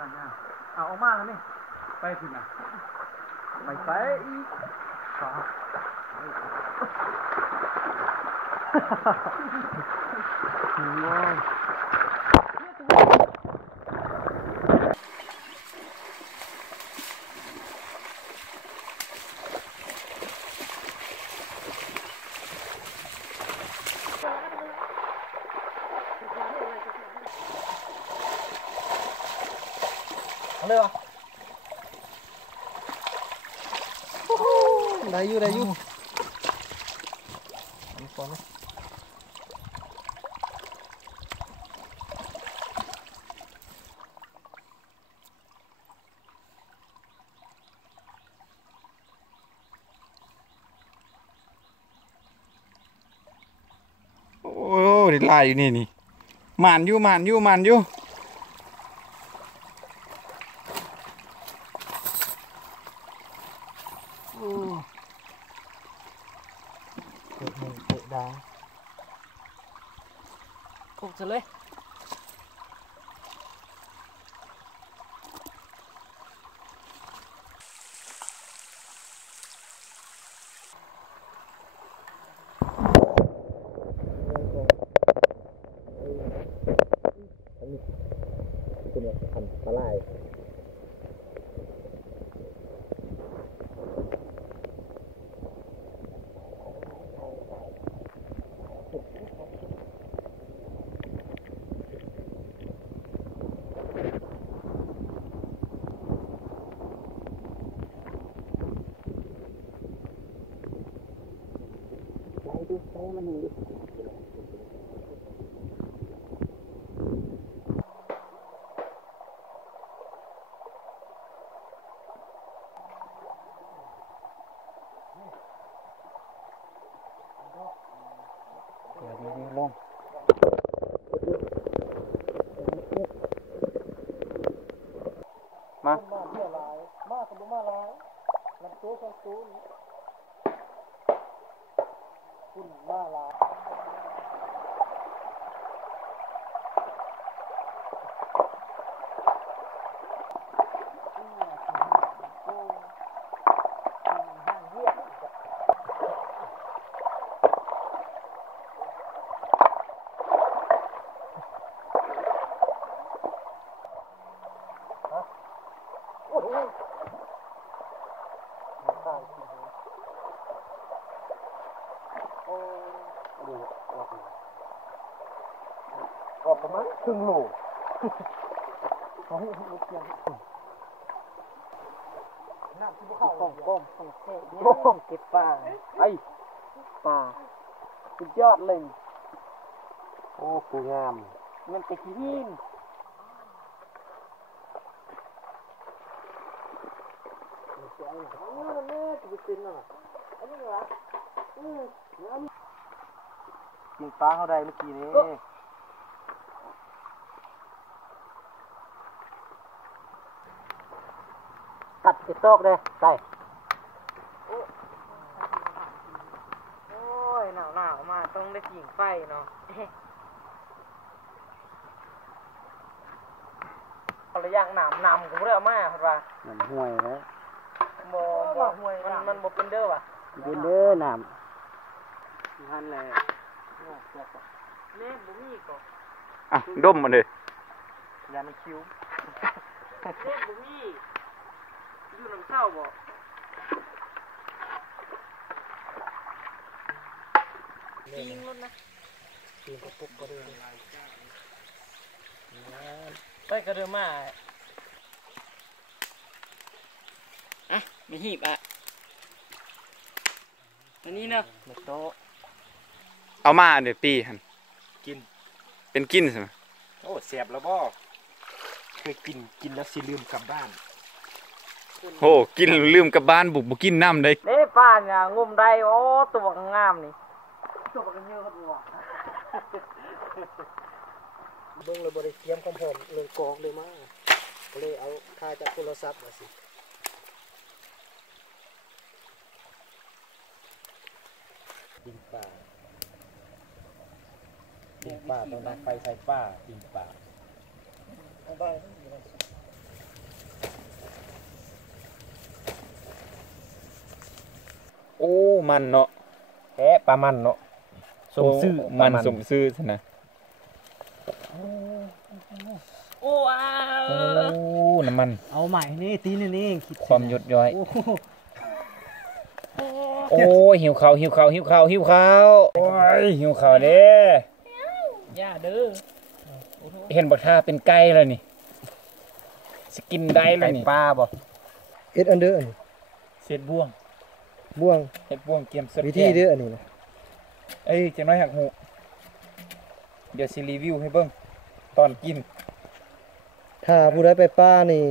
การงานเอาออกมาแล้วนี่ไปถึงอ่ะไปใส่อีกขอว้าวเอาเลยวะได้อยู่ได้อยู่มีฟองไหมโอ้ยลายอยู่นี่หมานอยู่เตะหนึ่งเตะดาวคุกซะเลยเป็นแบบพันปลาไหลดูใช้มันดูลงมาเที่ยวลายมาสมบูรณ์มาลายลำตัวของตูนคุณมาลายก็ประมาณครึ่งโลเขาให้ลูกเกียงน้ำที่พวกเขาก้มเก็บปลาไอ้ปลาสุดยอดเลยโอ้ปูงามมันจะขี้หินกินปลาเขาได้เมื่อกี้นี้ตัดติดโต๊ะเลยใส่โอ้ยหนาวมาต้องได้ผิงไฟเนาะระยะหนำกูไม่ได้เอามาครับว่าหนำห่วยแล้วมันเป็นเด้อวะเป็นเด้อหนำนั่นแหละเล่นบุมี่ก่อนอ่ะดมมันเลยยามันคิ้วเล่นบุมี่อยู่น้ำเศร้าบ่ปีนรถนะปีนกระปุกก็ได้ไปกระเดิมมาอ่ะมีหีบอ่ะอันนี้เนาะไม่โตเอามาเดี๋ยวปีหันกินเป็นกินใช่ไหมโอ้เสียบแล้วบ่เคยกินแล้วสิลืมกลับบ้านโอ้กินลืมกลับบ้านบุกกินน้ำได้เด้ป้าเนี่ยงมได้โอ้ตัวงามนี่ตัวกันเยอะครับว่ะเบิ่งเลยบริเตรียมความพร้อมเลยกองเลยมาก็เลยเอาค่าจากโทรศัพท์มาสิปิงป่าต้องดังไฟใส่ป่าปิงป่า มันเนาะ แค่ปลามันเนาะสมซื่อ มันสมซื่อซะนะ โอ้ว้า โอ้น้ำมัน เอาใหม่นี่ตีนี่คิด ความหยดย้อย โอ้โห โอ้ยหิวข้าวโอ้ยหิวข้าวเด้ ย่าเด้อ เห็นบักท่าเป็นไก่แล้วนี่สกินได้แล้ว ไก่ นี่ ปลาบ่ เอ็ดอันเดอร์อันนี้ เศษบ่วง บ่วง เห็ดบ่วงเกียมสด วิธีเด้ออันนี้นะ เอ้ยจังน้อยหักหูเดี๋ยวสิรีวิวให้เบิ่งตอนกิน ถ้าผู้ใดไปป้านี่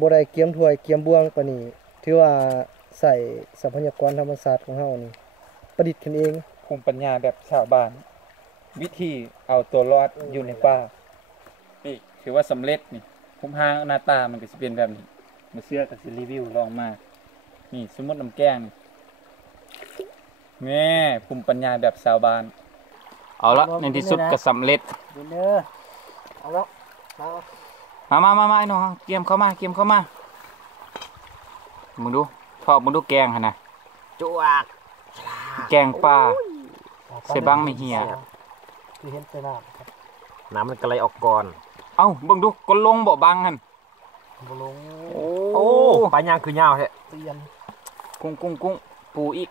บ่ได้เกียมถ้วยเกียมบ่วงปานนี้ถือว่าใส่ทรัพยากรธรรมชาติของเฮานี่ประดิษฐ์ขึ้นเอง ภูมิปัญญาแบบชาวบ้าน วิธีเอาตัวรอดอยู่ในป่านี่ถือว่าสำเร็จนี่ภูมิหางหน้าตามันก็สิเป็นแบบนี้มาเสื้อก็สิรีวิวลองมานี่สมมุติน้ำแกงนี่แม่ภูมิปัญญาแบบชาวบ้านเอาละในที่สุดก็สำเร็จ เด้อเอาละมา มาไอ้น้องเกียมเข้ามามึงดูชอบมึงดูแกงหั่นน่ะ จวก แกงปลาใส่บังไม่เหี่ย คือเห็นแต่น้ น้ำมันก็ไหลออกก่อน เอ้าเบิ่งดูก็ลงบ่บังหั่น ำบลง โอ้ปลาย่างคือยาวแท้ เตียน กุ้งปูอีก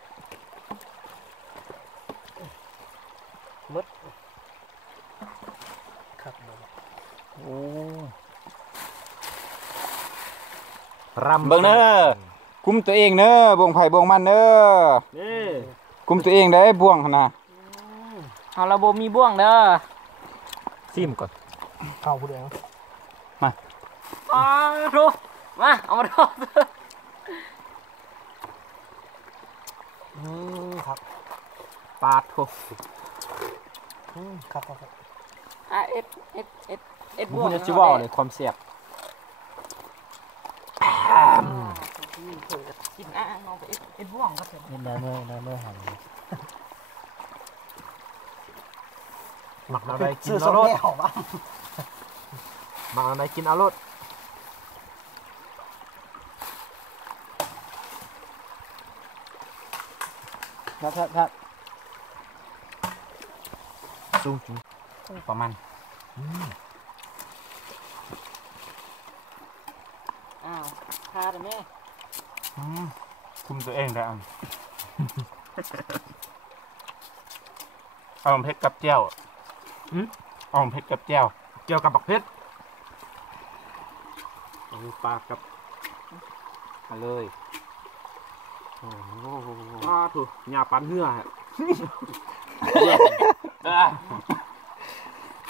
ครับ โอ้ รำ เบิ่งเด้อคุมตัวเองเด้อบ่วงไผ่บ่วงมันเด้อ นี่ คุมตัวเองได้บ่วงหั่นน่ะ เอาระบบมีบ่วงเด้อ ซิมก่อน เข้าผู้ใดเอา อ๋อทุมาเอามาทอด ครับ ปาดโถ ครับ อ่ะเอ็ดบ่ว พู ง ดจะว่าเลยความเสียบ กินเอาไปเอ็ดบ่วงครับผม นี่น้ำเมื่อหัน หมักอะไรกิน ซื้อ เอา ส ร อง ส แก้วบ่ หมักอะไรกินเอารส ครับ สูงจุงประมาณ อ้าวพาแต่แม่ คุมตัวเองได้เอาเพชรกับแก้วเอาเพชรกับแก้ว เกี่ยวกับบักเพชรปลากับ มาเลย ปลาถูกหญ้าปันเหื่อฮะ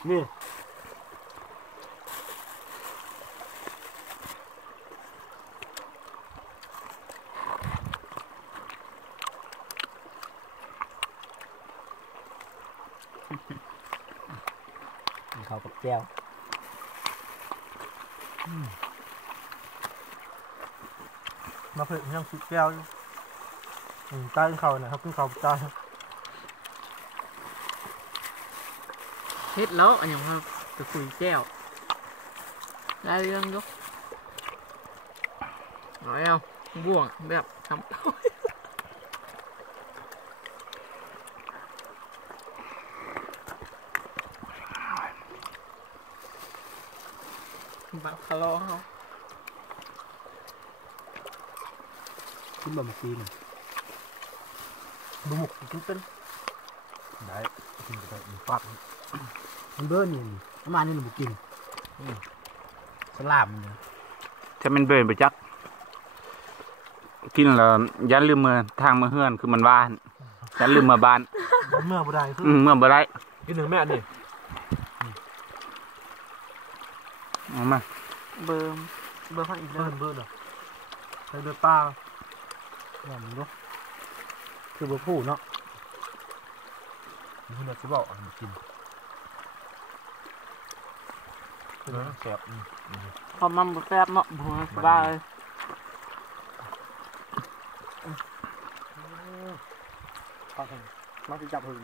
นี่ เข้ากับแก้วมาเพิ่มยังสิแก้วใต้เขาน่ะครับขึ้นเขาใต้ เฮ็ดแล้วอันอย่างครับจะคุยแก้วได้เรื่องยกเอาบ่วงแบบทำบักคาร์ลเขา ขึ้นบะหมี่น่ะบุหมกกินเป็น ได้กินไปปัก มันเบิ้ลนี่ประมาณนี้หนูกิน สลามเนี่ย ถ้ามันเบิ่นไปจักกินแล้วยันลืมมือทางมือเฮือนคือมันบ้านยันลืมมาบ้าน เมื่อบ่ได้คือ เมื่อบ่ได้ กินหนึ่งแม่นี่ เอามา เบอร์พันอีกแล้ว เบิ้ลเหรอใส่เบิ้ลป้าอย่างนี้ก็คือบ่ผู้เนาะ คุณจะบอกกินแซ่บ พอมันบ่แซ่บเนาะบัวสบาย มาถึงจับหึง